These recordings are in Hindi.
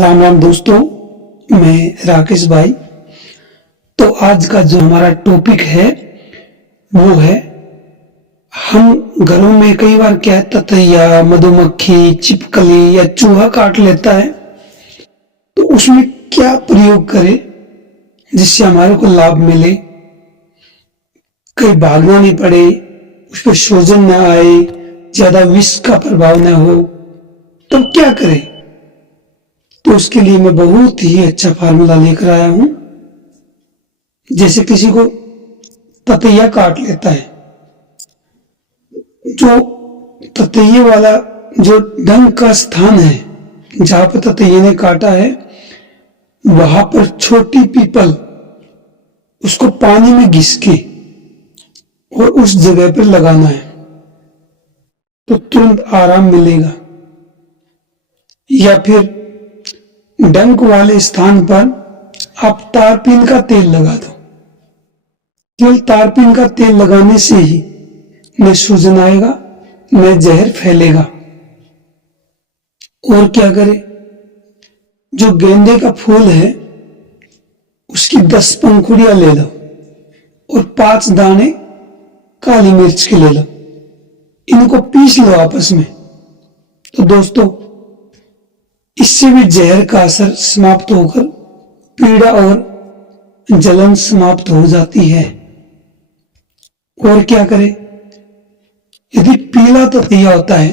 राम राम दोस्तों, मैं राकेश भाई। तो आज का जो हमारा टॉपिक है वो है, हम घरों में कई बार क्या है, ततैया, मधुमक्खी, छिपकली या चूहा काट लेता है, तो उसमें क्या प्रयोग करें जिससे हमारे को लाभ मिले, कहीं भागना नहीं पड़े, उस पर सूजन न आए, ज्यादा विष का प्रभाव न हो, तो क्या करें। तो उसके लिए मैं बहुत ही अच्छा फार्मूला लेकर आया हूं। जैसे किसी को ततैया काट लेता है, जो ततैये वाला जो डंक का स्थान है जहां पर ततैये ने काटा है, वहां पर छोटी पीपल उसको पानी में घिस के और उस जगह पर लगाना है, तो तुरंत आराम मिलेगा। या फिर डंक वाले स्थान पर आप तारपीन का तेल लगा दो। केवल तारपीन का तेल लगाने से ही न सूजन आएगा न जहर फैलेगा। और क्या करें, जो गेंदे का फूल है उसकी 10 पंखुड़ियां ले लो और 5 दाने काली मिर्च के ले लो, इनको पीस लो आपस में। तो दोस्तों, इससे भी जहर का असर समाप्त होकर पीड़ा और जलन समाप्त हो जाती है। और क्या करें, यदि पीला ततैया होता है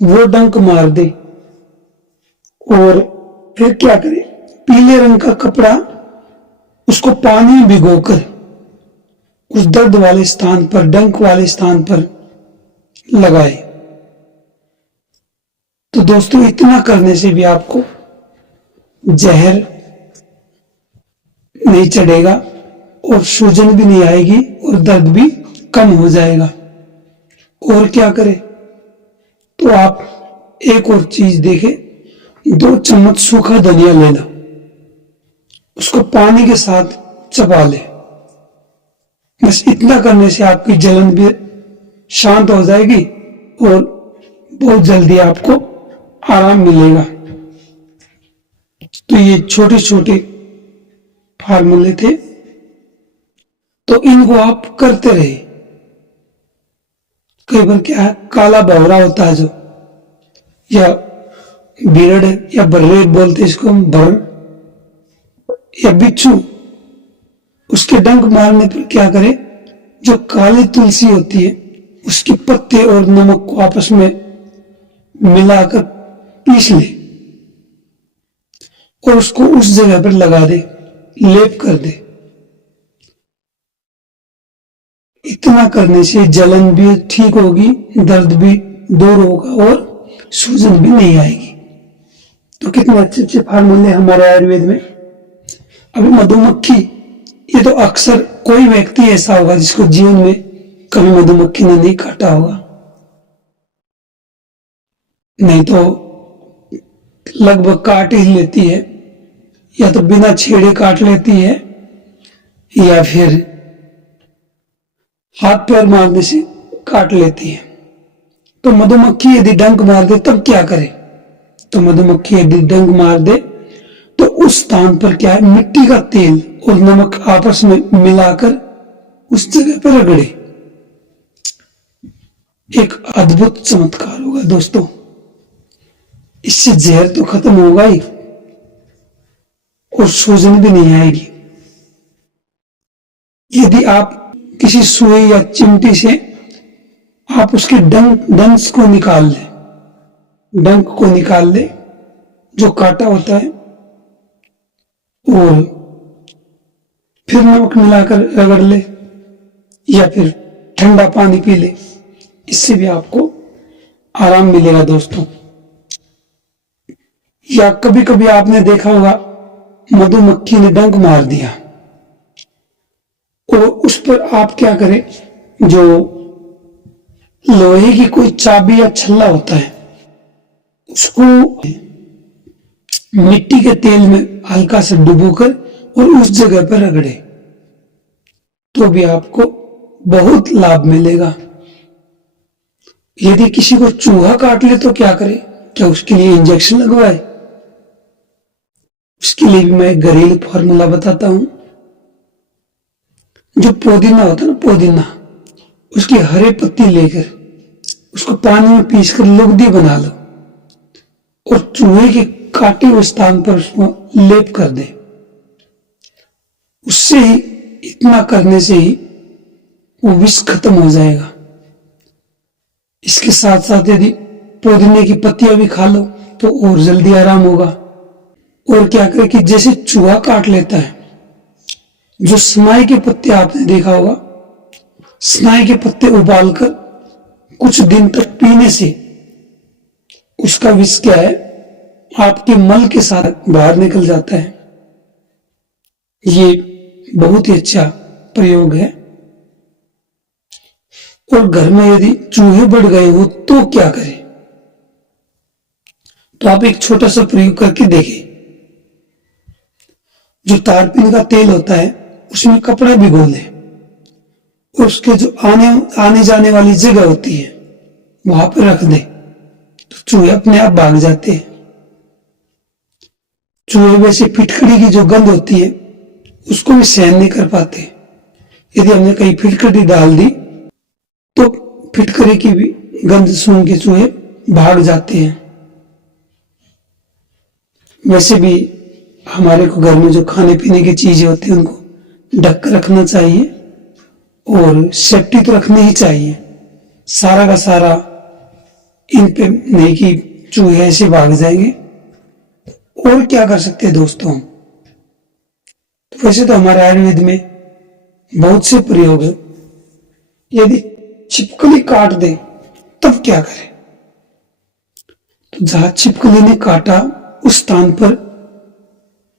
वो डंक मार दे। और फिर क्या करें, पीले रंग का कपड़ा उसको पानी में भिगोकर उस दर्द वाले स्थान पर, डंक वाले स्थान पर लगाए। तो दोस्तों, इतना करने से भी आपको जहर नहीं चढ़ेगा और सूजन भी नहीं आएगी और दर्द भी कम हो जाएगा। और क्या करें, तो आप एक और चीज देखें, 2 चम्मच सूखा धनिया लेना, उसको पानी के साथ चबा ले। बस इतना करने से आपकी जलन भी शांत हो जाएगी और बहुत जल्दी आपको आराम मिलेगा। तो ये छोटे छोटे फार्मूले थे, तो इनको आप करते रहे। कई बार क्या है, काला भंवरा होता है जो, या बिरड या बर्रेट बोलते इसको हम, भर या बिच्छू, उसके डंक मारने पर क्या करें, जो काली तुलसी होती है उसके पत्ते और नमक को आपस में मिलाकर पीस ले और उसको उस जगह पर लगा दे, लेप कर दे। इतना करने से जलन भी ठीक होगी, दर्द भी दूर होगा और सूजन भी नहीं आएगी। तो कितने अच्छे अच्छे फार्मूले हमारे आयुर्वेद में। अभी मधुमक्खी, ये तो अक्सर कोई व्यक्ति ऐसा होगा जिसको जीवन में कभी मधुमक्खी ने नहीं काटा होगा, नहीं तो लगभग काट ही लेती है, या तो बिना छेड़े काट लेती है, या फिर हाथ पैर मारने से काट लेती है। तो मधुमक्खी यदि डंक मार दे तब क्या करे, तो मधुमक्खी यदि डंक मार दे तो उस स्थान पर क्या है, मिट्टी का तेल और नमक आपस में मिलाकर उस जगह पर रगड़े। एक अद्भुत चमत्कार होगा दोस्तों। इससे जहर तो खत्म होगा ही और सूजन भी नहीं आएगी। यदि आप किसी सुई या चिमटी से आप उसके डंक को निकाल ले, डंक को निकाल ले जो काटा होता है, और फिर नमक मिलाकर रगड़ ले या फिर ठंडा पानी पी ले, इससे भी आपको आराम मिलेगा दोस्तों। या कभी कभी आपने देखा होगा, मधुमक्खी ने डंक मार दिया और उस पर आप क्या करें, जो लोहे की कोई चाबी या छल्ला होता है उसको मिट्टी के तेल में हल्का से डुबोकर और उस जगह पर रगड़े, तो भी आपको बहुत लाभ मिलेगा। यदि किसी को चूहा काट ले तो क्या करे, क्या उसके लिए इंजेक्शन लगवाए? उसके लिए भी मैं एक घरेलू फॉर्मूला बताता हूं। जो पुदीना होता है ना, पुदीना, उसकी हरे पत्ती लेकर उसको पानी में पीसकर लुगदी बना लो और चूहे के काटे हुए स्थान पर उसको लेप कर दे। उससे ही, इतना करने से ही वो विष खत्म हो जाएगा। इसके साथ साथ यदि पुदीने की पत्तियां भी खा लो तो और जल्दी आराम होगा। और क्या करें कि जैसे चूहा काट लेता है, जो सनाई के पत्ते आपने देखा होगा, सनाई के पत्ते उबालकर कुछ दिन तक पीने से उसका विष क्या है, आपके मल के साथ बाहर निकल जाता है। ये बहुत ही अच्छा प्रयोग है। और घर में यदि चूहे बढ़ गए हो तो क्या करें? तो आप एक छोटा सा प्रयोग करके देखें। जो तारपीन का तेल होता है उसमें कपड़ा भिगो लें और उसके जो आने जाने वाली जगह होती है वहां पर रख दें, तो चूहे अपने आप भाग जाते हैं। चूहे वैसे फिटकड़ी की जो गंध होती है उसको भी सहन नहीं कर पाते। यदि हमने कहीं फिटकड़ी डाल दी तो फिटकरी की भी गंध सूंघ के चूहे भाग जाते हैं। वैसे भी हमारे को घर में जो खाने पीने की चीजें होती हैं उनको ढक कर रखना चाहिए और सेफ्टी तो रखनी ही चाहिए। सारा का सारा इन पे नहीं कि चूहे ऐसे भाग जाएंगे। और क्या कर सकते हैं दोस्तों हम? तो वैसे तो हमारे आयुर्वेद में बहुत से प्रयोग है। यदि छिपकली काट दे तब क्या करें? तो जहां छिपकली ने काटा उस स्थान पर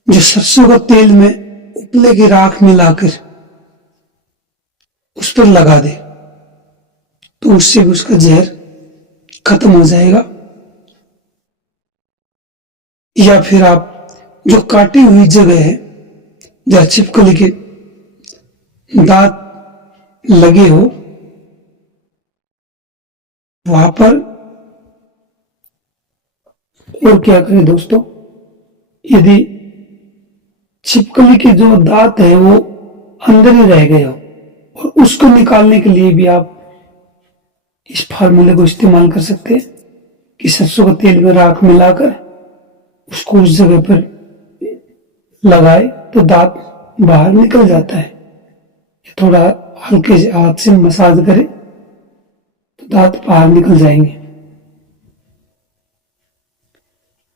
जो सरसों का तेल में उपले की राख मिलाकर उस पर लगा दे, तो उससे भी उसका जहर खत्म हो जाएगा। या फिर आप जो काटी हुई जगह है जहां छिपकली के दांत लगे हो वहां पर, और क्या करें दोस्तों, यदि छिपकली के जो दांत है वो अंदर ही रह गए हो और उसको निकालने के लिए भी आप इस फार्मूले को इस्तेमाल कर सकते हैं कि सरसों का तेल में राख मिलाकर उसको उस जगह पर लगाए तो दांत बाहर निकल जाता है। थोड़ा हल्के से हाथ से मसाज करें तो दांत बाहर निकल जाएंगे।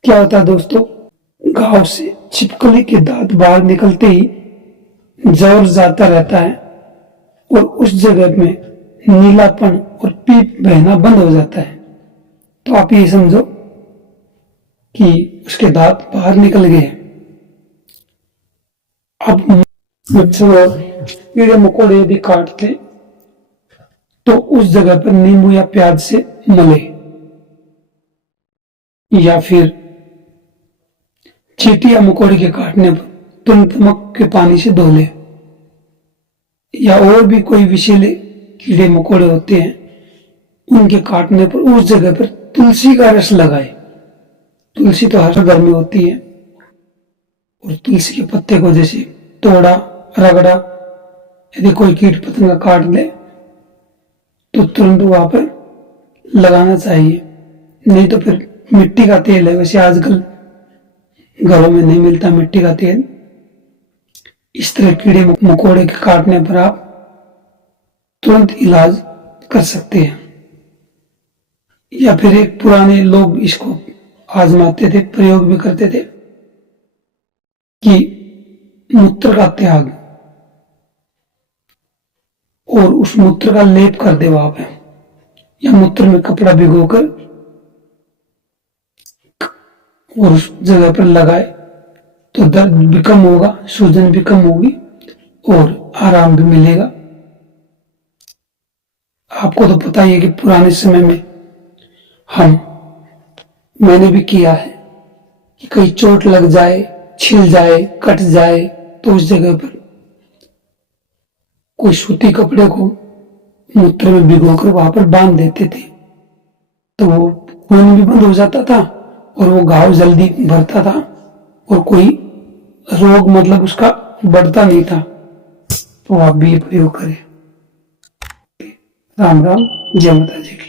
क्या होता है दोस्तों, घाव से छिपकली के दांत बाहर निकलते ही जोर जाता रहता है और उस जगह में नीलापन और पीप बहना बंद हो जाता है। तो आप ये समझो कि उसके दांत बाहर निकल गए। अब मच्छर और कीड़े मकोड़े यदि काटते तो उस जगह पर नींबू या प्याज से मले, या फिर चींटी या मकोड़े के काटने पर तुरंत नमक के पानी से धो ले, या और भी कोई विषैले कीड़े मकोड़े होते हैं उनके काटने पर उस जगह पर तुलसी का रस लगाए। तुलसी तो हर घर में होती है और तुलसी के पत्ते को जैसे तोड़ा रगड़ा, यदि कोई कीट पतंगा काट ले तो तुरंत वहां पर लगाना चाहिए। नहीं तो फिर मिट्टी का तेल है, वैसे आजकल घरों में नहीं मिलता मिट्टी का तेल, इस तरह कीड़े मकोड़े के काटने पर आप तुरंत इलाज कर सकते हैं। या फिर एक पुराने लोग इसको आजमाते थे, प्रयोग भी करते थे कि मूत्र का त्याग और उस मूत्र का लेप कर दे वहां पे, या मूत्र में कपड़ा भिगोकर और उस जगह पर लगाए तो दर्द भी कम होगा, सूजन भी कम होगी और आराम भी मिलेगा। आपको तो पता ही है कि पुराने समय में मैंने भी किया है कि कहीं चोट लग जाए, छिल जाए, कट जाए तो उस जगह पर कोई सूती कपड़े को मूत्र में भिगोकर वहां पर बांध देते थे, तो वो खून भी बंद हो जाता था और वो घाव जल्दी भरता था और कोई रोग मतलब उसका बढ़ता नहीं था, तो आप भी ये प्रयोग करें। राम राम, जय माता जी की।